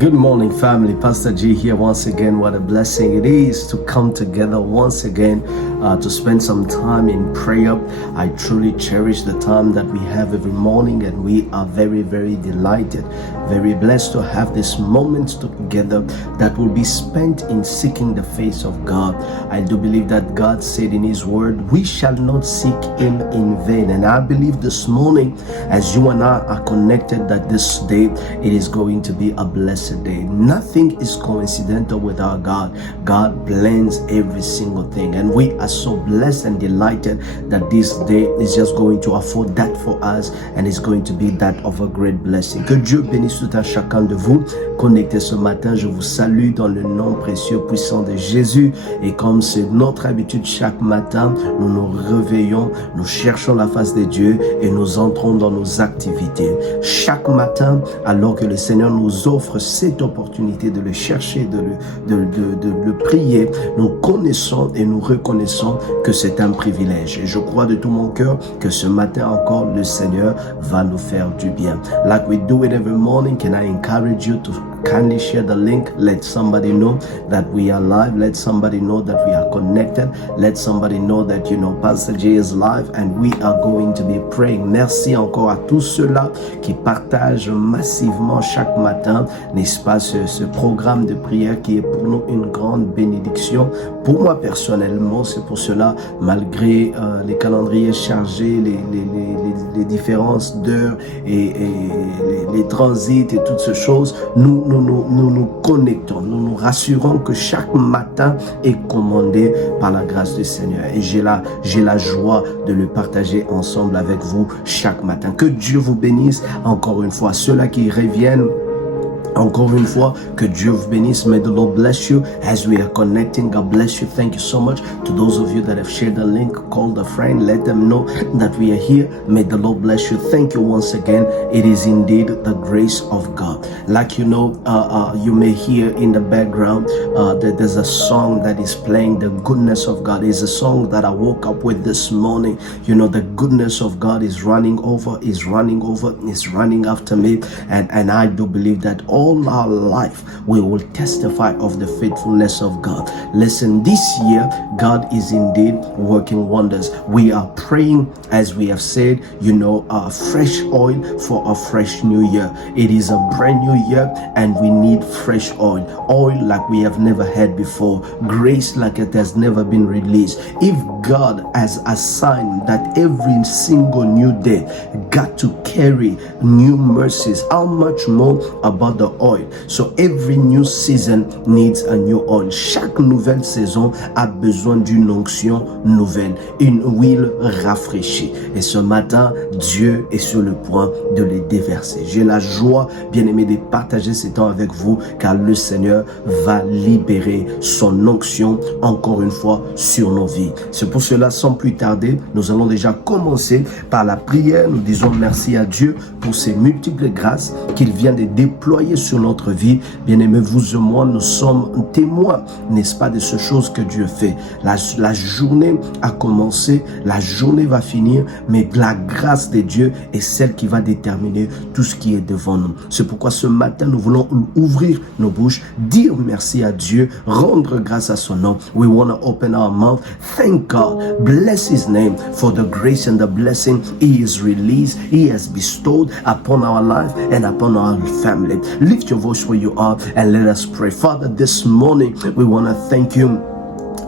Good morning, family. Pastor G here once again. What a blessing it is to come together once again to spend some time in prayer. I truly cherish the time that we have every morning, and we are very, very delighted, very blessed to have this moment together that will be spent in seeking the face of God. I do believe that God said in His Word, we shall not seek Him in vain. And I believe this morning, as you and I are connected, that this day it is going to be a blessed day. Nothing is coincidental with our God. God blends every single thing, and we are so blessed and delighted that this day is just going to afford that for us, and it's going to be that of a great blessing. Que Dieu bénisse tout un chacun de vous connectés ce matin. Je vous salue dans le nom précieux puissant de Jésus, et comme c'est notre habitude chaque matin, nous nous réveillons, nous cherchons la face de Dieu et nous entrons dans nos activités. Chaque matin, alors que le Seigneur nous offre cette opportunité de le chercher, de le prier, nous connaissons et nous reconnaissons que c'est un privilège. Et je crois de tout mon cœur que ce matin encore, le Seigneur va nous faire du bien. Like we do it every morning, can I encourage you to kindly share the link? Let somebody know that we are live. Let somebody know that we are connected. Let somebody know that, Pastor J is live and we are going to be praying. Merci encore à tous ceux-là qui partagent massivement chaque matin, n'est-ce pas, ce programme de prière qui est pour nous une grande bénédiction. Pour moi personnellement, c'est pour cela, malgré les calendriers chargés, les différences d'heures et les transits et toutes ces choses, nous nous connectons, nous nous rassurons que chaque matin est commandé par la grâce du Seigneur. Et j'ai la joie de le partager ensemble avec vous chaque matin. Que Dieu vous bénisse encore une fois. Ceux-là qui reviennent, encore une fois, que Dieu vous bénisse. May the Lord bless you as we are connecting. God bless you. Thank you so much to those of you that have shared the link. Called a friend. Let them know that we are here. May the Lord bless you. Thank you once again. It is indeed the grace of God. Like you may hear in the background that there's a song that is playing. The goodness of God is a song that I woke up with this morning. The goodness of God is running over, is running after me. And I do believe that all our life we will testify of the faithfulness of God. Listen, this year God is indeed working wonders. We are praying, as we have said, fresh oil for a fresh new year. It is a brand new year and we need fresh oil like we have never had before, grace like it has never been released. If God has assigned that every single new day got to carry new mercies, how much more about the oil? So every new season needs a new oil. Chaque nouvelle saison a besoin d'une onction nouvelle, une huile rafraîchie. Et ce matin, Dieu est sur le point de les déverser. J'ai la joie, bien aimé, de partager ces temps avec vous, car le Seigneur va libérer son onction encore une fois sur nos vies. C'est pour cela, sans plus tarder, nous allons déjà commencer par la prière. Nous disons merci à Dieu pour ses multiples grâces qu'il vient de déployer sur notre vie. Bien-aimés, vous et moi, nous sommes témoins, n'est-ce pas, de ces choses que Dieu fait. La journée a commencé, la journée va finir, mais la grâce de Dieu est celle qui va déterminer tout ce qui est devant nous. C'est pourquoi ce matin, nous voulons ouvrir nos bouches, dire merci à Dieu, rendre grâce à son nom. We want to open our mouth, thank God, bless His name for the grace and the blessing He is released, He has bestowed upon our life and upon our family. Lift your voice where you are and let us pray. Father, this morning we want to thank you.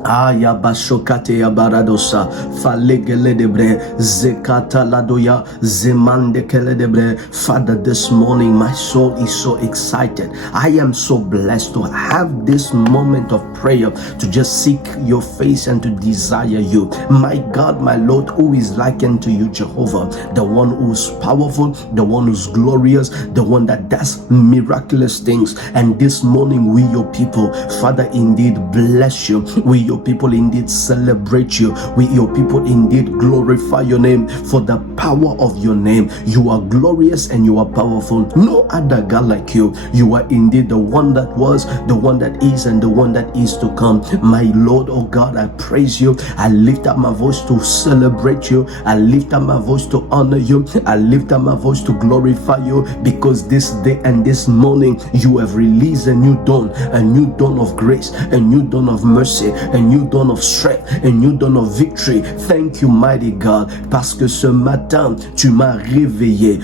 Aya bashokate ya baradosa falegele debre zekata ladoya zemande kele debre. Father, this morning my soul is so excited. I am so blessed to have this moment of prayer, to just seek your face and to desire you. My God, my Lord, who is likened to you, Jehovah, the one who is powerful, the one who is glorious, the one that does miraculous things. And this morning we, your people, Father, indeed bless you. We, your people indeed celebrate you. We, your people, indeed glorify your name for the power of your name. You are glorious and you are powerful. No other God like you. You are indeed the one that was, the one that is, and the one that is to come. My Lord, oh God, I praise you. I lift up my voice to celebrate you. I lift up my voice to honor you. I lift up my voice to glorify you, because this day and this morning you have released a new dawn of grace, a new dawn of mercy, a new dawn of strength, a new dawn of victory. Thank you, mighty God, parce que ce matin tu m'as réveillé,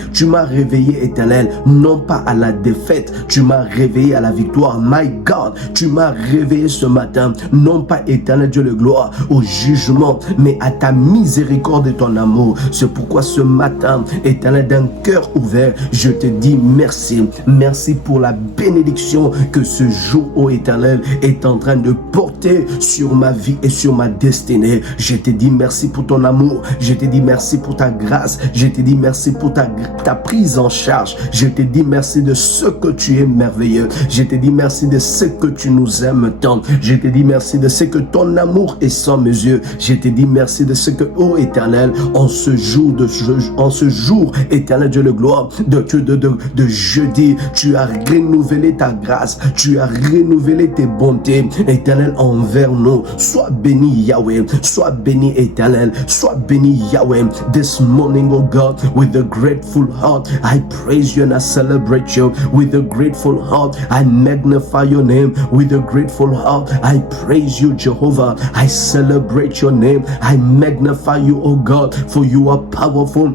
Éternel, non pas à la défaite, tu m'as réveillé à la victoire. My God, tu m'as réveillé ce matin, non pas, Éternel Dieu de gloire, au jugement, mais à ta miséricorde et ton amour. C'est pourquoi ce matin, Éternel, d'un cœur ouvert, je te dis merci. Merci pour la bénédiction que ce jour, ô Éternel, est en train de porter sur ma vie et sur ma destinée. Je te dis merci pour ton amour. Je te dis merci pour ta grâce. Je te dis merci pour ta prise en charge. Je te dis merci de ce que tu es merveilleux. Je te dis merci de ce que tu nous aimes tant. Je te dis merci de ce que ton amour est sans mesure. Je te dis merci de ce que, ô Éternel, en ce jour, Éternel Dieu de gloire, de jeudi, tu as renouvelé ta grâce, tu as renouvelé tes bontés, Éternel, envers nous. Sois béni, Yahweh, sois béni, Éternel, sois béni, Yahweh. This morning, oh God, with a grateful heart, I praise you and I celebrate you. With a grateful heart, I magnify your name. With a grateful heart, I praise you, Jehovah. I celebrate your name. I magnify you, oh God, for you are powerful.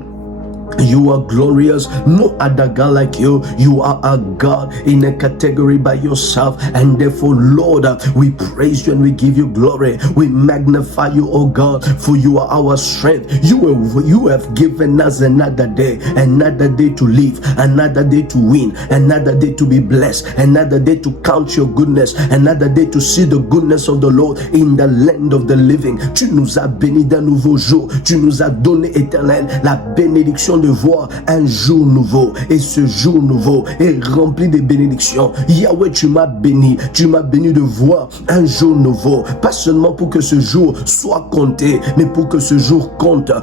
You are glorious. No other God like you. You are a God in a category by yourself. And therefore, Lord, we praise you and we give you glory. We magnify you, oh God, for you are our strength. You have given us another day to live, another day to win, another day to be blessed, another day to count your goodness, another day to see the goodness of the Lord in the land of the living. Tu nous as bénis d'un nouveau jour. Tu nous as donné, Éternel, la bénédiction de voir un jour nouveau, et ce jour nouveau est rempli de bénédictions. Yahweh, tu m'as béni de voir un jour nouveau, pas seulement pour que ce jour soit compté, mais pour que ce jour compte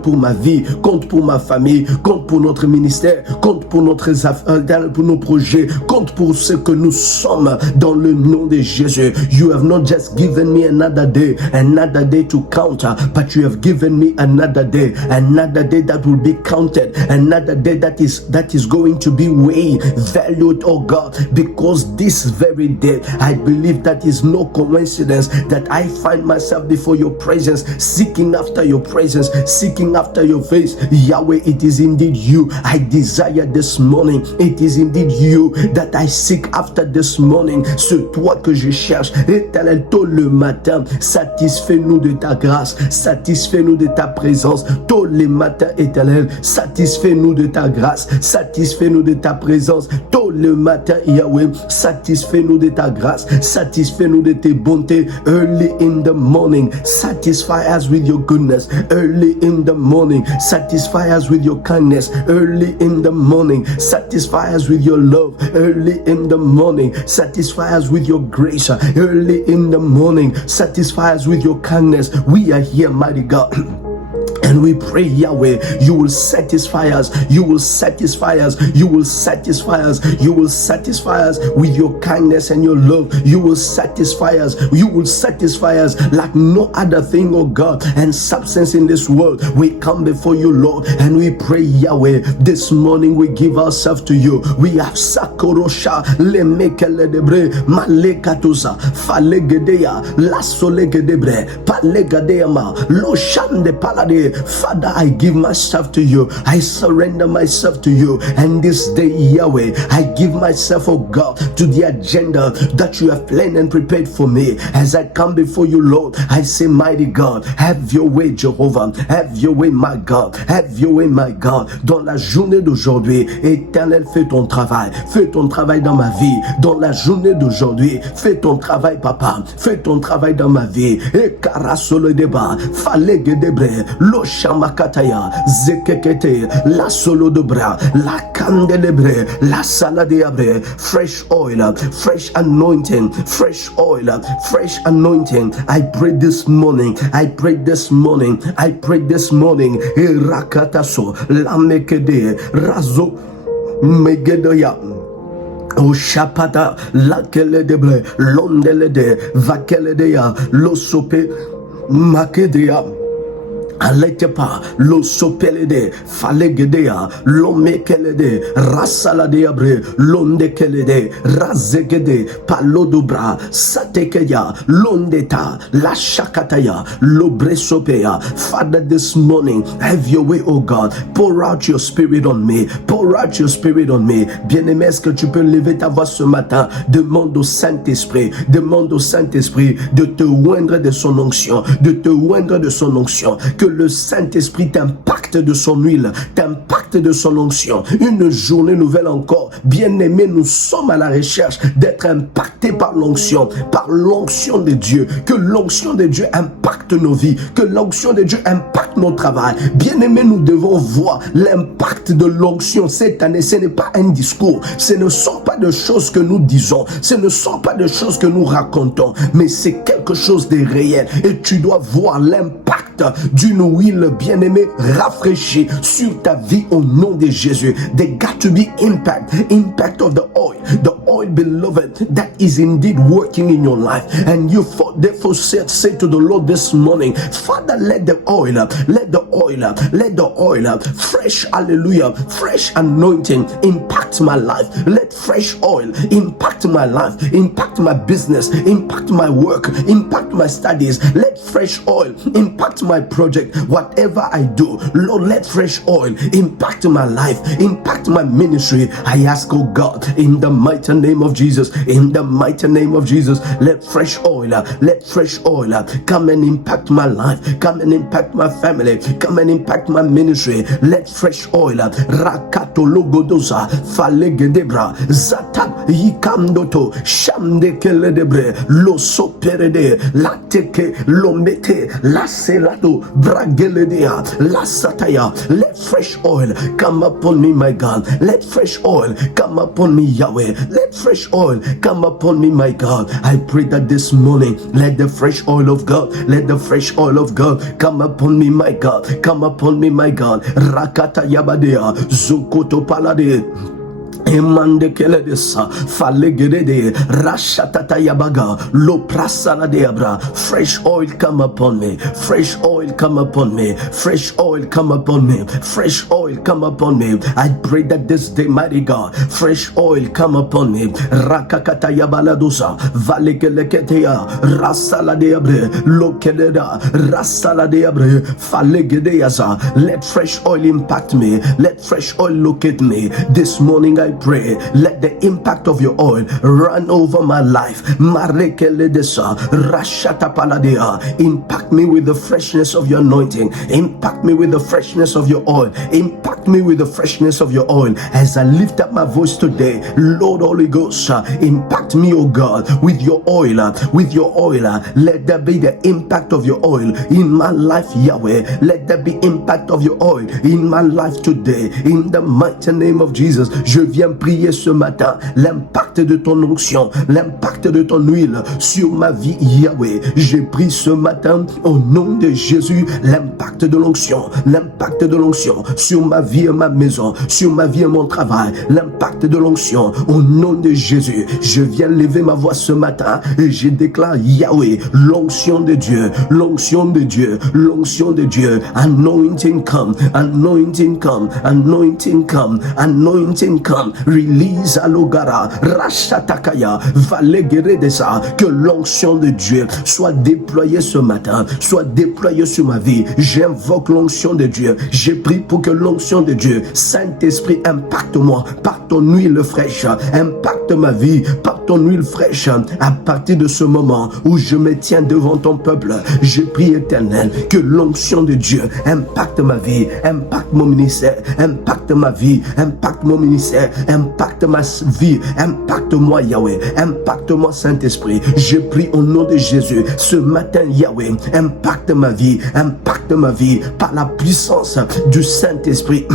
pour ma vie, compte pour ma famille, compte pour notre ministère, compte pour notre affaire, pour nos projets, compte pour ce que nous sommes dans le nom de Jésus. You have not just given me another day to count, but you have given me another day that will be counted, another day that is going to be way valued, oh God, because this very day, I believe that is no coincidence that I find myself before your presence, seeking after your presence, seeking after your face. Yahweh, it is indeed you I desire this morning. It is indeed you that I seek after this morning. C'est toi que je cherche. Éternel, tôt le matin, satisfais-nous de ta grâce, satisfais-nous de ta présence. Tôt le matin, Éternel, satisfais-nous de ta grâce, satisfais-nous de ta présence. Tôt le matin, Yahweh, satisfais-nous de ta grâce, satisfais-nous de tes bontés. Early in the morning, satisfy us with your goodness. Early in the morning, satisfy us with your kindness. Early in the morning, satisfy us with your love. Early in the morning, satisfy us with your grace. Early in the morning, satisfy us with your kindness. We are here, mighty God. And we pray, Yahweh, you will satisfy us. You will satisfy us. You will satisfy us. You will satisfy us with your kindness and your love. You will satisfy us. You will satisfy us like no other thing, oh God, and substance in this world. We come before you, Lord, and we pray, Yahweh, this morning we give ourselves to you. We have sakorosha lemekele debre malekatusa falegedeya lasolegedebre palegadeyama loshande palade. Father, I give myself to you. I surrender myself to you. And this day, Yahweh, I give myself, oh God, to the agenda that you have planned and prepared for me. As I come before you, Lord, I say, mighty God, have your way, Jehovah. Have your way, my God. Have your way, my God. Dans la journée d'aujourd'hui, Éternel, fais ton travail. Fais ton travail dans ma vie. Dans la journée d'aujourd'hui, fais ton travail, Papa. Fais ton travail dans ma vie. Et carasole débat. Fallait que débré. Oshamakataya, Zekekete, La Solo de Bra, La Candelebre, La Saladeabre, fresh oil, fresh anointing, fresh oil, fresh anointing. I pray this morning, I pray this morning, I pray this morning, Rakataso, Lamekede, Razo, Megedoya. O Shapata, Lakele de Bre, Londele de, Vakele de ya, Losope, Makedea. Aletepa, lo sopelede, falegedea, lo mekelede, rasaladeabre, londekelede, razegede, palodobra, satekeya, londeta, la shakataya, lo bresopea. Father, this morning, have your way, oh God. Pour out your spirit on me. Pour out your spirit on me. Bien-aimé, est-ce que tu peux lever ta voix ce matin? Demande au Saint-Esprit, demande au Saint-Esprit de te oindre de son onction, de te oindre de son onction. Que le Saint-Esprit t'impacte de son huile, t'impacte de son onction. Une journée nouvelle encore. Bien-aimés, nous sommes à la recherche d'être impactés par l'onction de Dieu. Que l'onction de Dieu impacte nos vies, que l'onction de Dieu impacte nos travail. Bien-aimés, nous devons voir l'impact de l'onction cette année. Ce n'est pas un discours, ce ne sont pas des choses que nous disons, ce ne sont pas des choses que nous racontons, mais c'est quelque chose de réel. Et tu dois voir l'impact d'une huile bien-aimée rafraîchie sur ta vie au nom de Jésus. There got to be impact of the oil, beloved, that is indeed working in your life. And you therefore say to the Lord this morning, Father, let the oil, fresh, hallelujah, fresh anointing impact my life. Let fresh oil impact my life, impact my business, impact my work, impact my studies. Let fresh oil impact my project, whatever I do. Lord, let fresh oil impact my life, impact my ministry. I ask, oh God, in the mighty name of Jesus, in the mighty name of Jesus, let fresh oil come and impact my life, come and impact my family, come and impact my ministry. Let fresh oil, Rakato Logodosa, Falegedebra, Zatab Yikamdoto, Shamdekeledebre, Loso Perede, Lateke, Lomete, Laselado, Brageledea, Lasataya. Let fresh oil come upon me, my God. Let fresh oil come upon me, Yahweh. Let fresh oil come upon me, my God. I pray that this morning, let the fresh oil of God, let the fresh oil of God come upon me, my God. Come upon me, my God. Rakata Yabadea, Zukoto Palade. Emande keledesa falegede rashatata yabaga lo prasala deabra. Fresh oil come upon me, fresh oil come upon me, fresh oil come upon me, fresh oil come upon me. I pray that this day, mighty God, fresh oil come upon me. Rakakata yabaladosa valegeleketea rasala deabre lo keleda rasala deabre falegede yaza. Let fresh oil impact me, let fresh oil locate me. This morning I pray, let the impact of your oil run over my life. Impact me with the freshness of your anointing. Impact me with the freshness of your oil. Impact me with the freshness of your oil. As I lift up my voice today, Lord Holy Ghost, impact me, oh God, with your oil. With your oil, let there be the impact of your oil in my life, Yahweh. Let there be impact of your oil in my life today. In the mighty name of Jesus, je viens prier ce matin l'impact de ton onction, l'impact de ton huile sur ma vie, Yahweh. J'ai pris ce matin au nom de Jésus l'impact de l'onction sur ma vie et ma maison, sur ma vie et mon travail, l'impact de l'onction au nom de Jésus. Je viens lever ma voix ce matin et je déclare, Yahweh, l'onction de Dieu, l'onction de Dieu, l'onction de Dieu. Anointing come, anointing come, anointing come, anointing come. Release alogara, rachatakaya, valegredesa. Que l'onction de Dieu soit déployée ce matin, soit déployée sur ma vie. J'invoque l'onction de Dieu. J'ai prié pour que l'onction de Dieu, Saint-Esprit, impacte-moi par ton huile fraîche, impacte ma vie par par ton huile fraîche, à partir de ce moment où je me tiens devant ton peuple, je prie, Éternel, que l'onction de Dieu impacte ma vie, impacte mon ministère, impacte ma vie, impacte mon ministère, impacte ma vie, impacte-moi, Yahweh, impacte-moi, Saint-Esprit. Je prie au nom de Jésus, ce matin, Yahweh, impacte ma vie par la puissance du Saint-Esprit.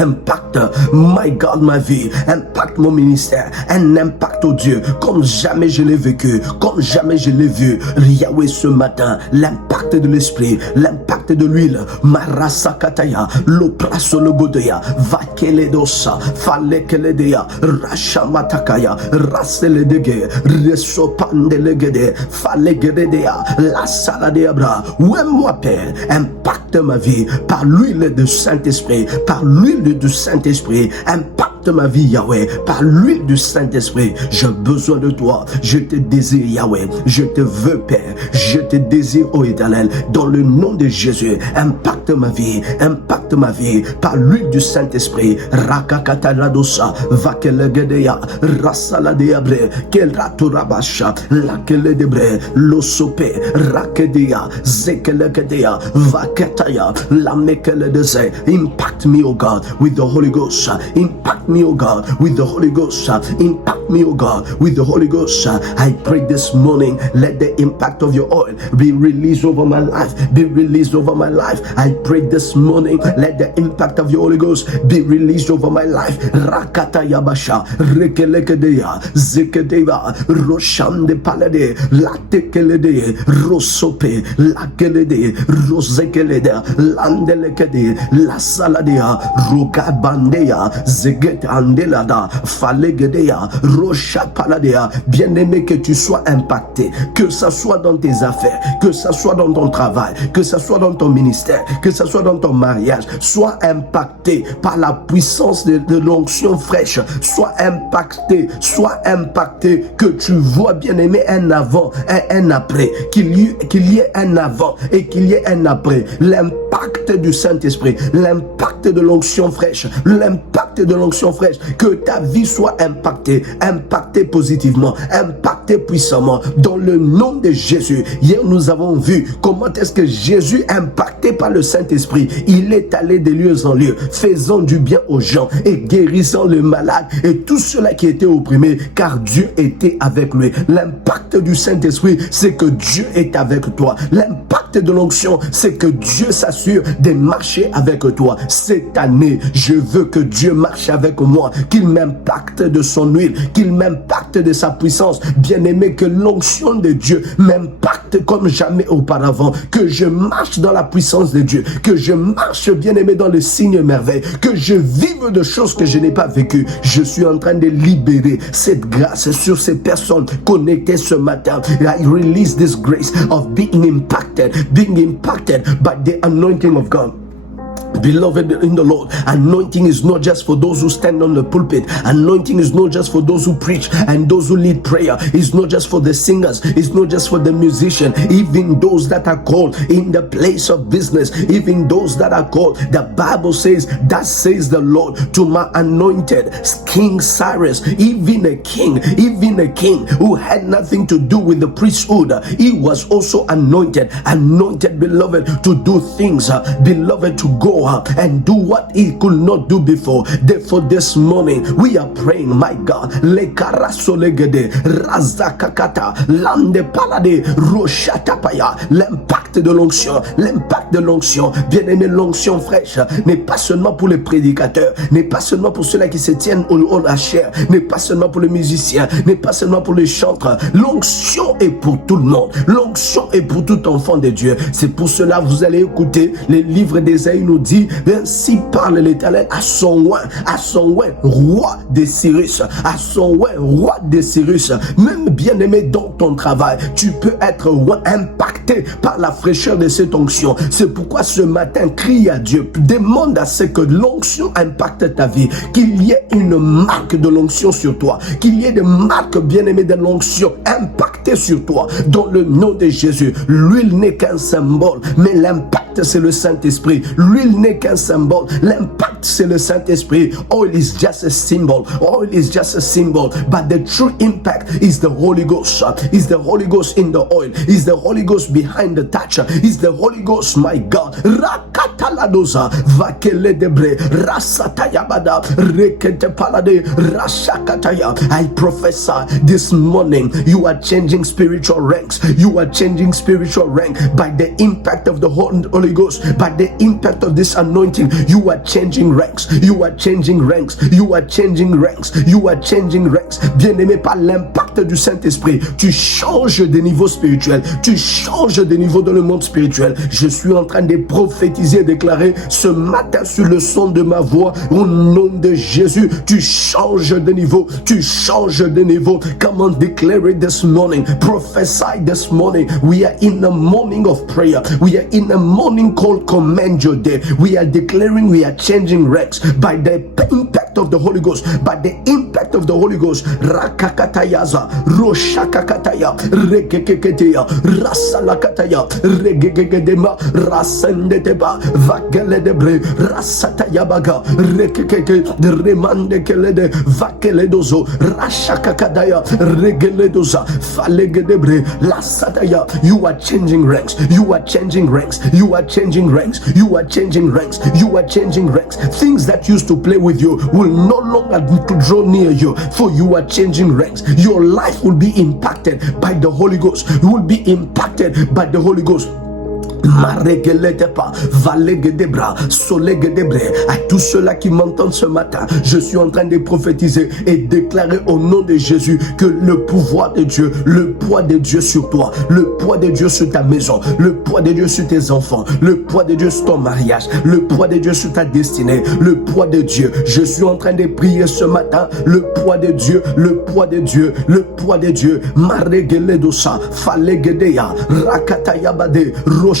Impacte, my God, ma vie, impacte mon ministère, un impact, oh Dieu, comme jamais je l'ai vécu, comme jamais je l'ai vu. Yahweh, ce matin, l'impact de l'esprit, l'impact de l'huile, Marasa Kataya, l'opraso le godeya, Vakeledosa, Falekeledeya, Rashamatakaya, Raseledege, Resopandelegede, Falegedea, La Saladeabra, ouais, moi, Père, impacte ma vie par l'huile du Saint-Esprit, par l'huile du Saint-Esprit, impacte ma vie, Yahweh, par l'huile du Saint-Esprit. J'ai besoin de toi, je te désire, Yahweh, je te veux, Père, je te désire, ô Éternel, dans le nom de Jésus. Impacte ma vie par l'huile du Saint-Esprit. Rakakataladosa, Vakelegedeya, Rasaladeabre, Kelaturabasha, Lakeledebre, Losope, Rakedeya, Zekelegedeya, Vakataya, Lamekeledeze. Impact me, O God, with the Holy Ghost. Impact me, O God, with the Holy Ghost. Impact me, O God, with the Holy Ghost. I pray this morning, let the impact of your oil be released over my life. Be released over my life. I pray this morning, let the impact of your Holy Ghost be released over my life. Rakata Yabasha, Rekelekedeya, Zekedeva, Roshande Palade, Latekelede, Rosope, Lakelede, Rosekelede, Landelekede, La Saladea, Rogabandea, Zeget Andelada, Falegedea, Rocha Paladea. Bien-aimé, que tu sois impacté, que ça soit dans tes affaires, que ça soit dans ton travail, que ça soit dans ton ministère, que ça soit dans ton mariage, sois impacté par la puissance de l'onction fraîche, sois impacté, que tu vois, bien-aimé, un avant et un après, qu'il y ait un avant et qu'il y ait un après. L'impact du Saint-Esprit, l'impact de l'onction fraîche, que ta vie soit impactée positivement, impactée puissamment, dans le nom de Jésus. Hier, nous avons vu comment est-ce que Jésus, impacté par le Saint-Esprit, il est allé de lieu en lieu, faisant du bien aux gens et guérissant les malades et tous ceux-là qui étaient opprimés, car Dieu était avec lui. L'impact du Saint-Esprit, c'est que Dieu est avec toi. L'impact de l'onction, c'est que Dieu s'assure de marcher avec toi. Cette année, je veux que Dieu marche avec moi, qu'il m'impacte de son huile, qu'il m'impacte de sa puissance. Bien-aimé, que l'onction de Dieu m'impacte comme jamais auparavant, que je marche dans la puissance de Dieu, que je marche, bien-aimé, dans les signes et merveilles, que je vive de choses que je n'ai pas vécues. Je suis en train de libérer cette grâce sur ces personnes connectées ce matin. I release this grace of being impacted by the anointing of God. Beloved in the Lord, anointing is not just for those who stand on the pulpit. Anointing is not just for those who preach and those who lead prayer. It's not just for the singers. It's not just for the musician. Even those that are called in the place of business, even those that are called, the Bible says, that says the Lord to my anointed King Cyrus, even a king who had nothing to do with the priesthood. He was also anointed, beloved, to do things, beloved, to go and do what he could not do before. Therefore, this morning we are praying, my God, Lekarasolegede, Razakakata, Lande Palade, Roshatapaya, l'impact de l'onction, bien-aimé, l'onction fraîche n'est pas seulement pour les prédicateurs, n'est pas seulement pour ceux-là qui se tiennent au la chair, n'est pas seulement pour les musiciens, n'est pas seulement pour les chanteurs. L'onction est pour tout le monde, l'onction est pour tout enfant de Dieu. C'est pour cela vous allez écouter les livres d'Ésaïe nous dit, ainsi parle l'Éternel à son oint, roi de Cyrus, même bien-aimé dans ton travail, tu peux être impacté par la fraîcheur de cette onction. C'est pourquoi ce matin, crie à Dieu, demande à ce que l'onction impacte ta vie, qu'il y ait une marque de l'onction sur toi, qu'il y ait des marques bien-aimées de l'onction impactées impacter sur toi. Dans le nom de Jésus, l'huile n'est qu'un symbole, mais l'impact c'est le Saint-Esprit. L'huile n'est qu'un symbole, l'impact c'est le Saint-Esprit. Oil is just a symbol. Oil is just a symbol, but the true impact is the Holy Ghost. Is the Holy Ghost in the oil. Is the Holy Ghost behind the touch. Is the Holy Ghost, my God. Rakataladoza vakele debre rasatayabada rekete palade rashakataya. I prophesy this morning, you are changing spiritual ranks. You are changing spiritual rank by the impact of the Holy Ghost, by the impact of this anointing. You are changing ranks. You are changing ranks. You are changing ranks. You are changing ranks. Bien-aimé, par l'impact du Saint-Esprit, tu changes de niveau spirituel. Tu changes de niveau dans le monde spirituel. Je suis en train de prophétiser, déclarer ce matin sur le son de ma voix, au nom de Jésus, tu changes de niveau. Tu changes de niveau. Come on, declare it this morning. Prophesy this morning. We are in a morning of prayer. We are in a morning called Command Your Day. We are declaring we are changing ranks by the impact of the Holy Ghost. By the impact of the Holy Ghost. Rakakatayaza, Roshakakataya, Rekekeketea, Rasalakataya, Regegedema, Rasendeteba, Vakeledebre, Rasatayabaga, Rekeke, Remandekelede, Vakeledozo, Rashakakadaya, Regeledoza, Falegedebre, Lasataya. You are changing ranks. You are changing ranks. You are changing ranks. You are changing ranks. You are changing ranks. Things that used to play with you will no longer draw near you, for you are changing ranks. Your life will be impacted by the Holy Ghost. You will be impacted by the Holy Ghost. À tous ceux-là qui m'entendent ce matin, je suis en train de prophétiser et déclarer au nom de Jésus que le pouvoir de Dieu, le poids de Dieu sur toi, le poids de Dieu sur ta maison, le poids de Dieu sur tes enfants, le poids de Dieu sur ton mariage, le poids de Dieu sur ta destinée, le poids de Dieu. Je suis en train de prier ce matin, le poids de Dieu, le poids de Dieu, le poids de Dieu. Maregeledosa, Falegedeya, Rakatayabade,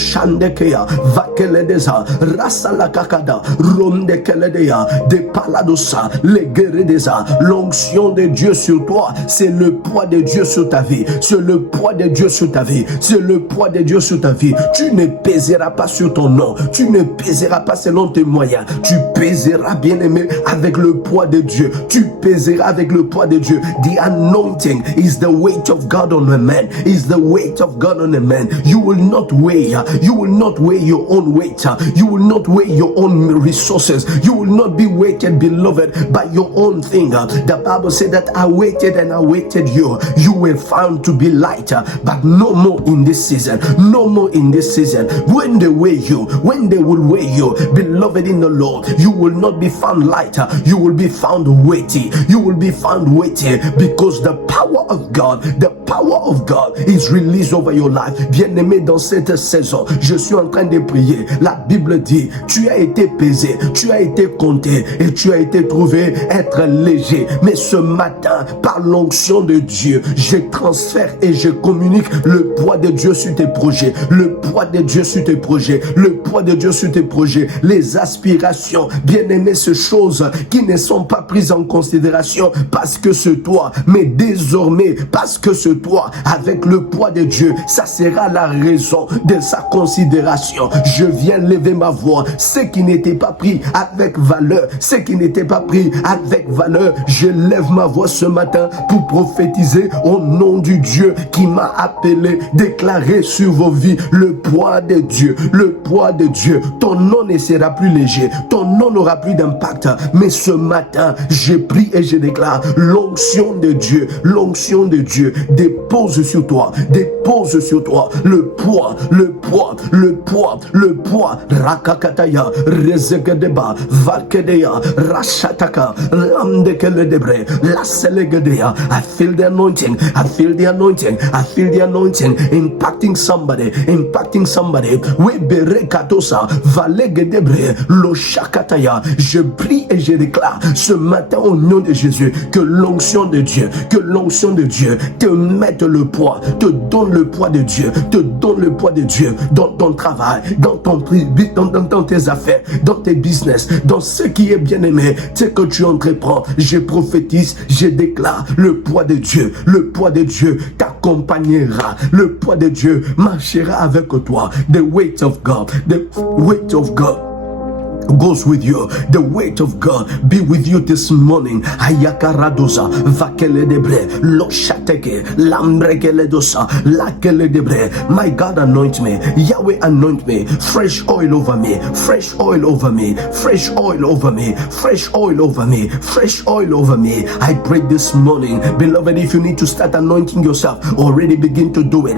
Shandekeya, Vakeledeza, Rasalakakada, Rondekeledeya, de Paladosa, Legeredeza. L'onction de Dieu sur toi, c'est le poids de Dieu sur ta vie. C'est le poids de Dieu sur ta vie. C'est le poids de Dieu sur ta vie. Tu ne pèseras pas sur ton nom. Tu ne pèseras pas selon tes moyens. Tu pèseras, bien-aimé, avec le poids de Dieu. Tu pèseras avec le poids de Dieu. The anointing is the weight of God on a man. Is the weight of God on a man. You will not weigh. You will not weigh your own weight. You will not weigh your own resources. You will not be weighted, beloved, by your own thing. The Bible said that I waited and I waited you. You were found to be light, but no more in this season. No more in this season. When they weigh you, when they will weigh you, beloved in the Lord, you will not be found light. You will be found weighty. You will be found weighty because the power of God, is released over your life. Bien-aimé, dans cette saison, je suis en train de prier. La Bible dit, tu as été pesé, tu as été compté et tu as été trouvé être léger. Mais ce matin, par l'onction de Dieu, je transfère et je communique le poids de Dieu sur tes projets, le poids de Dieu sur tes projets, le poids de Dieu sur tes projets, les aspirations, bien-aimé, ces choses qui ne sont pas prises en considération parce que c'est toi, mais désormais parce que c'est toi, avec le poids de Dieu, ça sera la raison de sa considération. Je viens lever ma voix. Ce qui n'était pas pris avec valeur, ce qui n'était pas pris avec valeur, je lève ma voix ce matin pour prophétiser au nom du Dieu qui m'a appelé, déclarer sur vos vies le poids de Dieu, le poids de Dieu. Ton nom ne sera plus léger, ton nom n'aura plus d'impact, mais ce matin, je prie et je déclare l'onction de Dieu dépose sur toi, dépose sur toi le poids, Rakakataya, Rezegedeba, Valkedeya, Rashataka, Lamdekeledebre, Laselegedeya. I feel the anointing, I feel the anointing, I feel the anointing impacting somebody, We berekatosa, Valegedebre, Loshakata. Rakataya. Je prie et je déclare ce matin au nom de Jésus que l'onction de Dieu, te mette le poids, te donne le poids de Dieu, te donne le poids de Dieu dans ton travail, dans tes affaires, dans tes business, dans ce qui est bien aimé, ce que tu entreprends. Je prophétise, je déclare le poids de Dieu t'accompagnera, le poids de Dieu marchera avec toi. The weight of God goes with you. The weight of God be with you this morning. Ayakaradosa, vakele debre, loshateke, lambrekele dosa, lakele debre. My God, anoint me. Yahweh, anoint me. Fresh oil over me. Fresh oil over me. Fresh oil over me. Fresh oil over me. Fresh oil over me. I pray this morning, beloved, if you need to start anointing yourself, already begin to do it.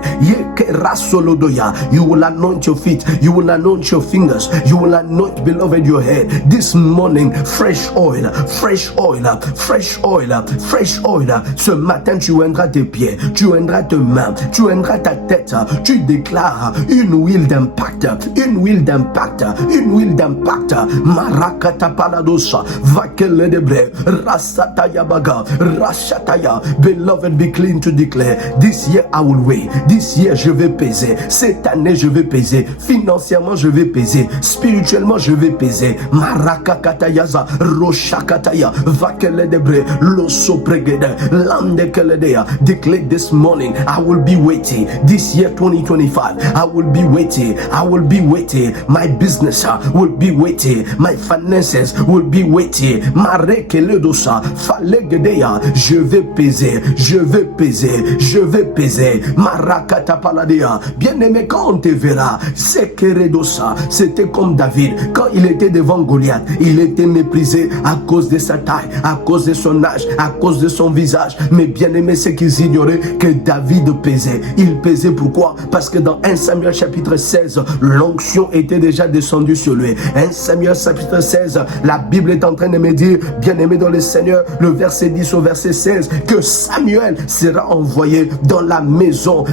You will anoint your feet. You will anoint your fingers. You will anoint, beloved, your head this morning. Fresh oil, fresh oil, fresh oil, fresh oil. Ce matin, tu oindras tes pieds, tu oindras tes mains, tu oindras ta tête. Tu déclares une huile d'impact, une huile d'impact, une huile d'impact. Marakata paladosa, vakele debre, rasataya baga, rasataya. Beloved, be clean to declare. This year I will weigh. This year je vais peser. Cette année je vais peser. Financièrement je vais peser. Spirituellement je vais peser. Marakakatayaza, Roshakataya, Vakele debre, Loso pregede, Lande keledea. Declare this morning, I will be weighty. This year 2025, I will be weighty. I will be weighty. My business will be weighty. My finances will be weighty. Marekeledosa, Falegedea, je vais peser, je vais peser, je vais peser. Marakata paladea. Bien-aimé, quand on te verra, c'est Keredosa, c'était comme David, quand il était devant Goliath, il était méprisé à cause de sa taille, à cause de son âge, à cause de son visage. Mais bien aimé, c'est qu'ils ignoraient que David pesait. Il pesait pourquoi? Parce que dans 1 Samuel chapitre 16, l'onction était déjà descendue sur lui. 1 Samuel chapitre 16, la Bible est en train de me dire, bien aimé dans le Seigneur, le verset 10 au verset 16, que Samuel sera envoyé dans la maison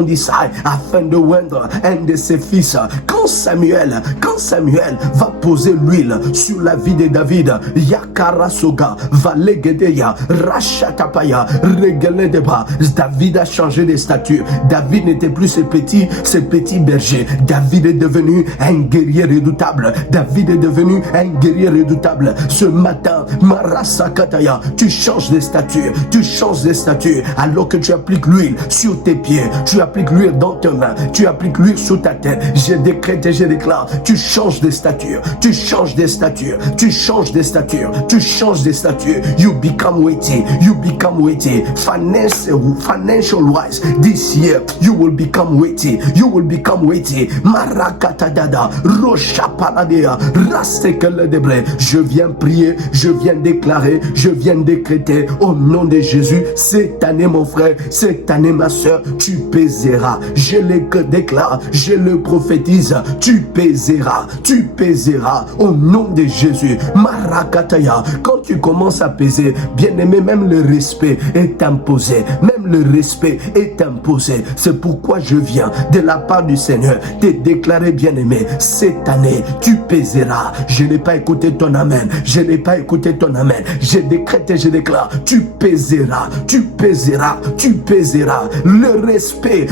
d'Isaïe afin de oindre un de ses fils. Quand Samuel va poser l'huile sur la vie de David, Yakarasoga, Valegedeya, Rachatapaya, Regeledeba, David a changé de statut. David n'était plus ce petit berger. David est devenu un guerrier redoutable. David est devenu un guerrier redoutable. Ce matin, Marasakataya, tu changes de statut. Tu changes de statut alors que tu appliques l'huile sur tes pieds. Tu appliques l'huile dans tes mains. Tu appliques l'huile sur ta tête. Je décrète et je déclare, tu changes de statut. Tu changes de statut. Tu changes de statut. Tu changes de statut. You become weighty. You become weighty. Financial wise, this year you will become weighty. You will become weighty. Marakatadada, Roshapaladea, Rastekeldebre. Je viens prier, je viens déclarer, je viens décréter au nom de Jésus. Cette année, mon frère, cette année, ma soeur, tu pèseras. Je le déclare, je le prophétise. Tu pèseras au nom de Jésus. Marakataya. Quand tu commences à peser, bien aimé, même le respect est imposé. Même le respect est imposé. C'est pourquoi je viens de la part du Seigneur te déclarer, bien aimé, cette année tu pèseras. Je n'ai pas écouté ton amen. Je n'ai pas écouté ton amen. Je décrète et je déclare, tu pèseras. Tu pèseras. Tu pèseras. Le respect,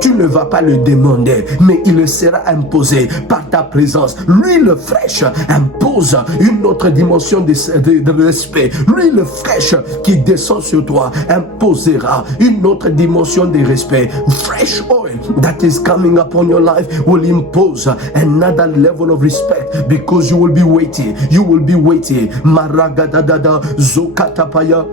tu ne vas pas le demander, mais il sera imposé par ta présence. L'huile fraîche impose une autre dimension de respect. L'huile fraîche qui descend sur toi imposera une autre dimension de respect. Fresh oil that is coming upon your life will impose another level of respect because you will be weighty. You will be weighty. Maragadadada zokatapaya.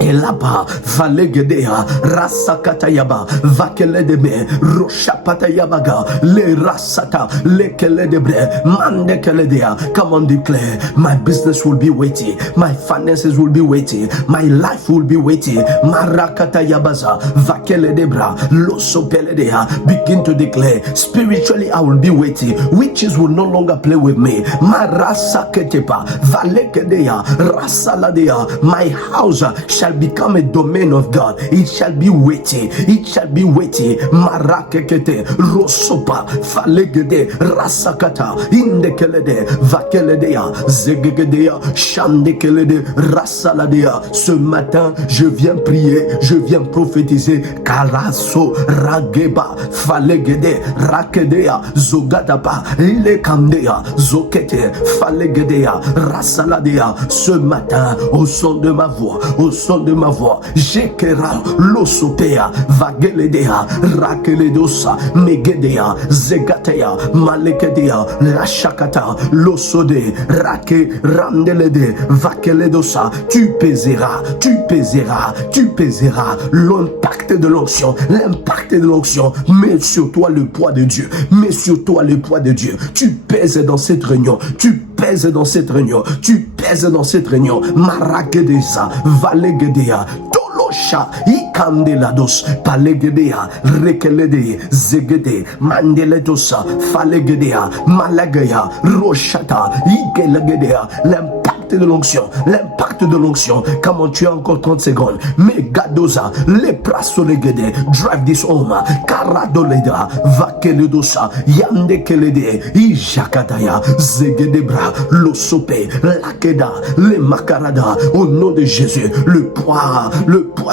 Et là-bas, Valegedea, Rasakatayaba, Vakeledebe, Roshapatayabaga, Le Rasata, Lekeledebre, Mandekeledea. Come on, declare, my business will be weighty, my finances will be weighty, my life will be weighty. Marakatayabaza, Vakeledebra, Losopeledea. Begin to declare, spiritually I will be weighty. Witches will no longer play with me. Marasaketepa, Valekedea, Rasaladea. My house shall shall become a domain of God. It shall be weighty. It shall be weighty. Marakekete, Rosopa, Falegede, Rasakata, Indekelede, Vakeledea, Zegegedea, Chandekelede, Rasaladea. Ce matin, je viens prier, je viens prophétiser. Karaso, Rageba, Falegede, Rakedea, Zogadaba, Lekandea, Zokete, Falegedea, Rasaladea. Ce matin, au son de ma voix, au son de ma voix, Jekera, Losopea, Vageledea, Rakeledosa, Megedea, Zegatea, Malekedea, Lashakata, Losode, Rake, Randelede, Vakeledosa. Tu pèseras, tu pèseras, tu pèseras l'impact de l'onction, l'impact de l'onction. Mets sur toi le poids de Dieu, mets sur toi le poids de Dieu. Tu pèses dans cette réunion, tu pèses dans cette réunion, tu pèses dans cette réunion. Marakedesa, Valegedea, Tolosha, Ikandelados, Palegedea, Rekelede, Zegede, Mandeledosa, Falegedea, Malagaya, Roshata, Ikelegedea. L'impact de l'onction, l'impact de l'onction. Comment tu as encore 30 secondes? Megadosa, Leprasolegede, drive this home. Karadoleda, Vakeledosa, Yandekelede, Ijakataya, Zegedebra, Losope, Lakeda, Le Makarada. Au nom de Jésus, le poids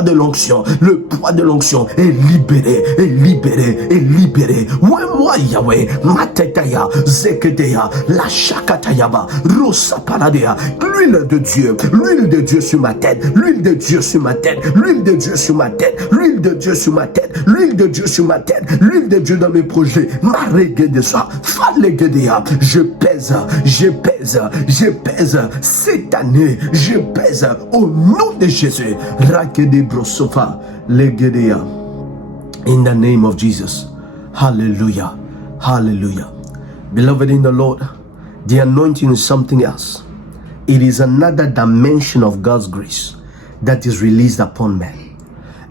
de l'onction, le poids de l'onction est libéré, est libéré, est libéré. Ouais, moi, Yahweh, Matetaya, Zekedea, La Shakatayaba, Rosa Paladea. L'huile de Dieu sur ma tête, l'huile de Dieu sur ma tête, l'huile de Dieu sur ma tête, l'huile de Dieu sur ma tête, l'huile de Dieu sur ma tête, l'huile de Dieu dans mes projets. Maregedesa, Falegedea, je pèse cette année, je pèse au nom de Jésus. Rakedebrosofa, Legedea. In the name of Jesus. Hallelujah. Hallelujah. Beloved in the Lord, the anointing is something else. It is another dimension of God's grace that is released upon men.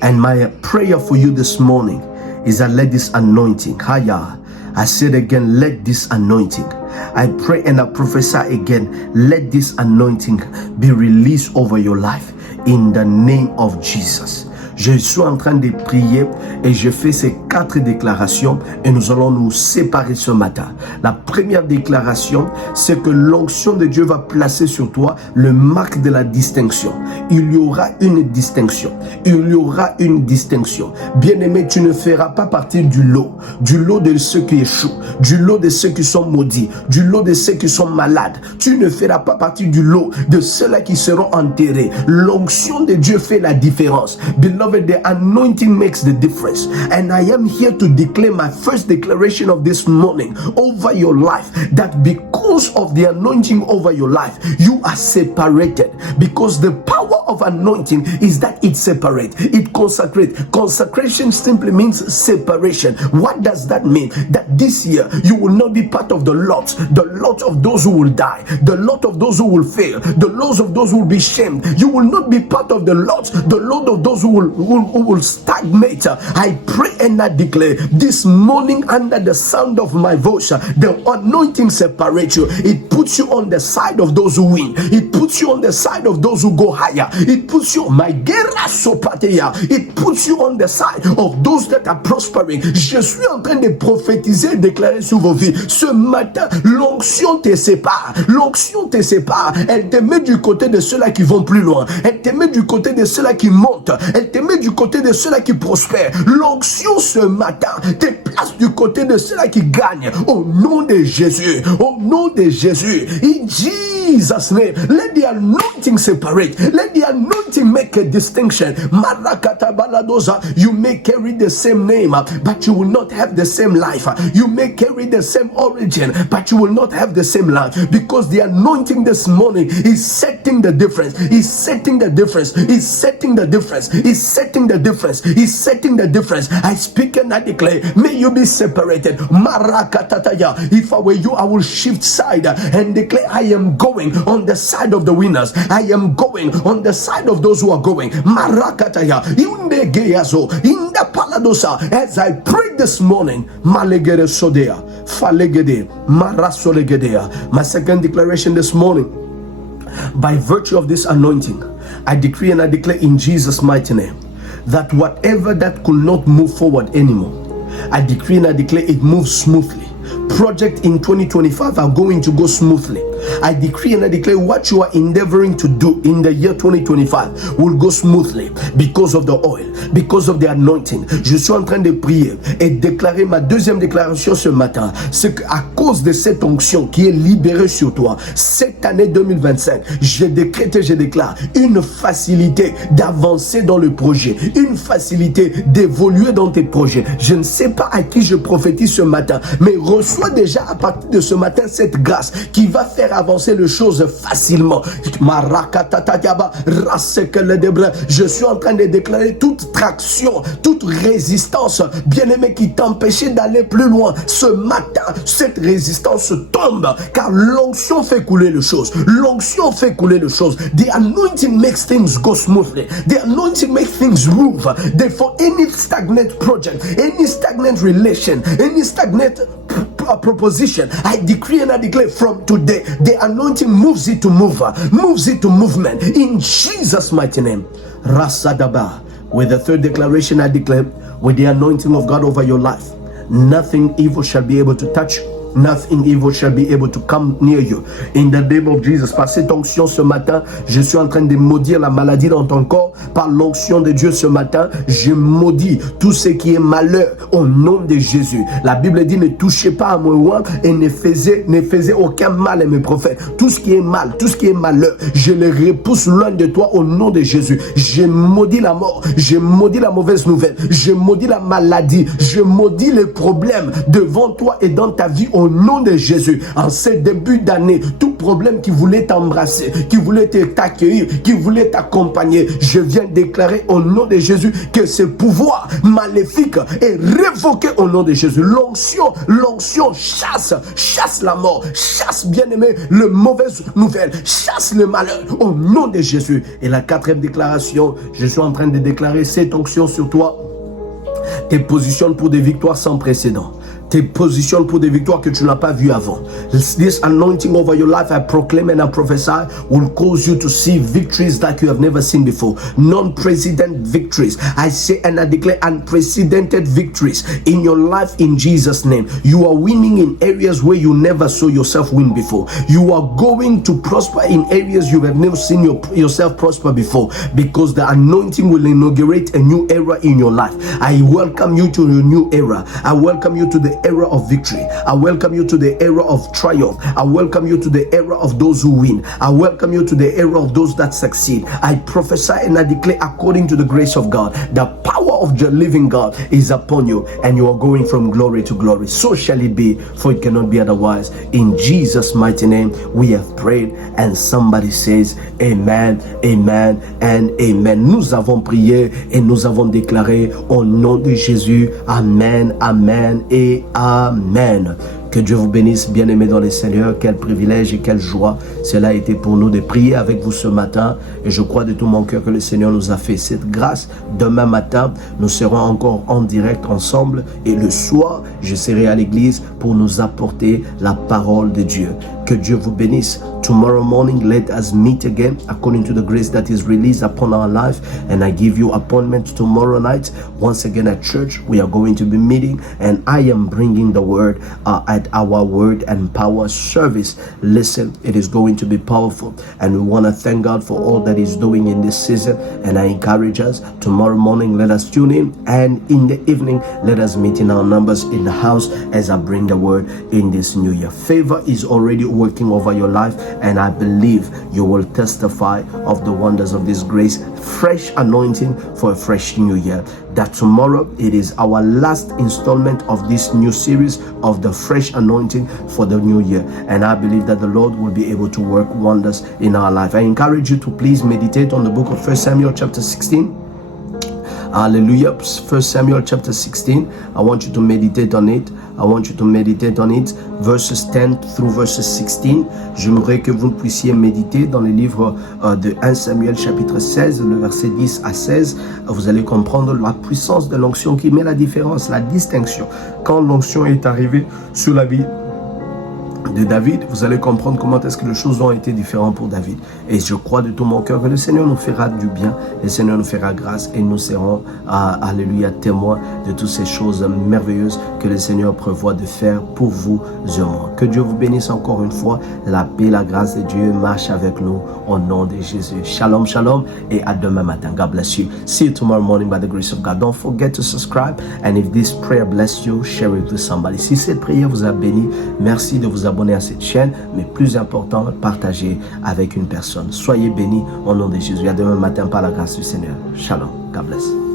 And my prayer for you this morning is that let this anointing, I said again, let this anointing, I pray and I prophesy again, let this anointing be released over your life in the name of Jesus. Je suis en train de prier et je fais ces 4 déclarations et nous allons nous séparer ce matin. La première déclaration, c'est que l'onction de Dieu va placer sur toi le marque de la distinction. Il y aura une distinction. Il y aura une distinction. Bien-aimé, tu ne feras pas partie du lot de ceux qui échouent, du lot de ceux qui sont maudits, du lot de ceux qui sont malades. Tu ne feras pas partie du lot de ceux-là qui seront enterrés. L'onction de Dieu fait la différence. Beloved, the anointing makes the difference. And I am here to declare my first declaration of this morning over your life, that because of the anointing over your life, you are separated. Because the power of anointing is that it separates, it consecrates. Consecration simply means separation. What does that mean? That this year you will not be part of the lot of those who will die, the lot of those who will fail, the lot of those who will be shamed. You will not be part of the lot of those who will stagnate. I pray and I declare this morning under the sound of my voice, the anointing separates you. It puts you on the side of those who win. It puts you on the side of those who go higher. It puts you, my guerra sopatea. It puts you on the side of those that are prospering. Je suis en train de prophétiser, déclarer sur vos vies. Ce matin, l'onction te sépare. L'onction te sépare. Elle te met du côté de ceux-là qui vont plus loin. Elle te met du côté de ceux-là qui montent. Elle te met du côté de ceux-là qui prospèrent. L'onction ce matin te place du côté de ceux-là qui gagnent. Au nom de Jésus. Au nom de Jésus. In Jesus' name. Let the anointing separate. Let the anointing make a distinction. Marakata baladoza. You may carry the same name, but you will not have the same life. You may carry the same origin, but you will not have the same life. Because the anointing this morning is setting the difference. Is setting the difference. Is setting the difference. Is setting the difference. Is setting the difference. I speak and I declare, may you be separated. Marakatataya. If I were you, I will shift side and declare, I am going on the side of the winners. I am going on the side of those who are going. Marakataya. Indegeyazo. Inda paladosa. As I pray this morning, Malegere Sodea. Falegede. Marasolegedea. My second declaration this morning, by virtue of this anointing, I decree and I declare in Jesus' mighty name that whatever that could not move forward anymore, I decree and I declare it moves smoothly. Project in 2025 are going to go smoothly. I decree and I declare what you are endeavoring to do in the year 2025 will go smoothly because of the oil, because of the anointing. Je suis en train de prier et déclarer ma deuxième déclaration ce matin. C'est qu'à cause de cette onction qui est libérée sur toi, cette année 2025, je décrète et je déclare une facilité d'avancer dans le projet, une facilité d'évoluer dans tes projets. Je ne sais pas à qui je prophétise ce matin, mais reçois déjà à partir de ce matin cette grâce qui va faire avancer les choses facilement. Je suis en train de déclarer toute traction, toute résistance, bien-aimé, qui t'empêchait d'aller plus loin. Ce matin, cette résistance tombe, car l'onction fait couler les choses. L'onction fait couler les choses. The anointing makes things go smoothly. The anointing makes things move. Therefore, any stagnant project, any stagnant relation, any stagnant proposition, I decree and I declare from today, the anointing moves it to movement in Jesus' mighty name. Rasadaba. With the third declaration, I declare, with the anointing of God over your life, nothing evil shall be able to touch you. Nothing evil shall be able to come near you. In the name of Jesus. Par cette onction ce matin, je suis en train de maudire la maladie dans ton corps. Par l'onction de Dieu ce matin, je maudis tout ce qui est malheur au nom de Jésus. La Bible dit, ne touchez pas à mon roi et ne faisait aucun mal à mes prophètes. Tout ce qui est mal, tout ce qui est malheur, je le repousse loin de toi au nom de Jésus. Je maudis la mort, je maudis la mauvaise nouvelle, je maudis la maladie, je maudis les problèmes devant toi et dans ta vie au nom de Jésus. En ce début d'année, tout problème qui voulait t'embrasser, qui voulait t'accueillir, qui voulait t'accompagner, je viens déclarer au nom de Jésus que ce pouvoir maléfique est révoqué au nom de Jésus. L'onction chasse la mort, chasse, bien-aimé, le mauvaise nouvelle, chasse le malheur au nom de Jésus. Et la quatrième déclaration, je suis en train de déclarer cette onction sur toi, te positionne pour des victoires sans précédent. Te positionne pour des victoires que tu n'as pas vues avant. This anointing over your life, I proclaim and I prophesy, will cause you to see victories like you have never seen before. Non-precedent victories. I say and I declare unprecedented victories in your life in Jesus' name. You are winning in areas where you never saw yourself win before. You are going to prosper in areas you have never seen yourself prosper before, because the anointing will inaugurate a new era in your life. I welcome you to your new era. I welcome you to the era of victory. I welcome you to the era of triumph. I welcome you to the era of those who win. I welcome you to the era of those that succeed. I prophesy and I declare, according to the grace of God, the power of the living God is upon you, and you are going from glory to glory. So shall it be, for it cannot be otherwise. In Jesus' mighty name we have prayed, and somebody says amen, amen and amen. Nous avons prié et nous avons déclaré au nom de Jésus, amen, amen et amen. Que Dieu vous bénisse, bien-aimés dans le Seigneur. Quel privilège et quelle joie cela a été pour nous de prier avec vous ce matin. Et je crois de tout mon cœur que le Seigneur nous a fait cette grâce. Demain matin, nous serons encore en direct ensemble. Et le soir, je serai à l'église pour nous apporter la parole de Dieu. Que Dieu vous bénisse. Tomorrow morning, let us meet again according to the grace that is released upon our life. And I give you appointment tomorrow night. Once again at church, we are going to be meeting. And I am bringing the word at our word and power service. Listen, it is going to be powerful. And we want to thank God for all that He's doing in this season. And I encourage us, tomorrow morning, let us tune in. And in the evening, let us meet in our numbers in the house as I bring the word in this new year. Favor is already working over your life, and I believe you will testify of the wonders of this grace. Fresh anointing for a fresh new year. That tomorrow it is our last installment of this new series of the fresh anointing for the new year, and I believe that the Lord will be able to work wonders in our life. I encourage you to please meditate on the book of 1 Samuel chapter 16. Hallelujah. 1 Samuel chapter 16. I want you to meditate on it. I want you to meditate on it. Verses 10 through verses 16. J'aimerais que vous puissiez méditer dans le livre de 1 Samuel chapitre 16, le verset 10 à 16. Vous allez comprendre la puissance de l'onction qui met la différence, la distinction. Quand l'onction est arrivée sur la vie de David, vous allez comprendre comment est-ce que les choses ont été différentes pour David. Et je crois de tout mon cœur que le Seigneur nous fera du bien, le Seigneur nous fera grâce et nous serons, alléluia, témoins de toutes ces choses merveilleuses que le Seigneur prévoit de faire pour vous et moi. Que Dieu vous bénisse encore une fois. La paix, la grâce de Dieu marche avec nous au nom de Jésus. Shalom, shalom, et à demain matin. God bless you. See you tomorrow morning by the grace of God. Don't forget to subscribe, and if this prayer blessed you, share it with somebody. Si cette prière vous a béni, merci de vous abonner à cette chaîne, mais plus important, partagez avec une personne. Soyez bénis au nom de Jésus. À demain matin par la grâce du Seigneur. Shalom. God bless.